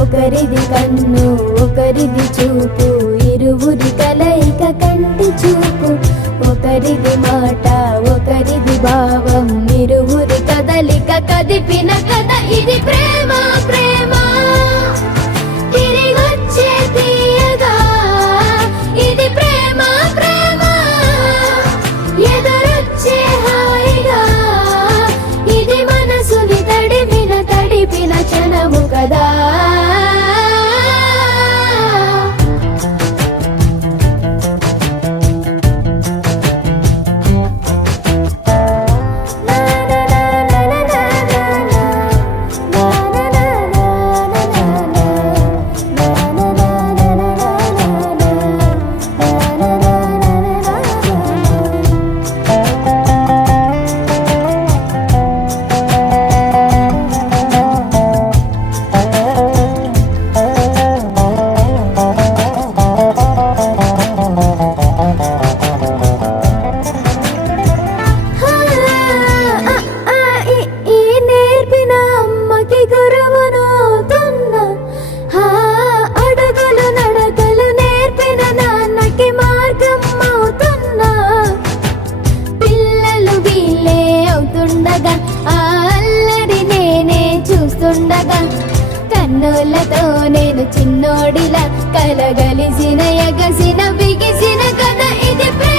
ఒకరిది కన్ను ఒకరిది చూపు, ఇరువురి కలయిక కంటి చూపు. ఒకరిది మాట ఒకరిది భావం, ఇరువురి కదలిక కదిపిన కథ ఇది ప్రేమ. ప్రేమ తిరిగొచ్చే తీయగా ఇది ప్రేమ. ప్రేమ ఎదురొచ్చే హాయిగా ఇది మనసుని తడిపిన క్షణము కదా. అల్లరి నేనే చూస్తుండగా కన్నులతో నేను చిన్నోడిలా కలగలిసిన ఎగసిన బిగిసిన కథ ఇది.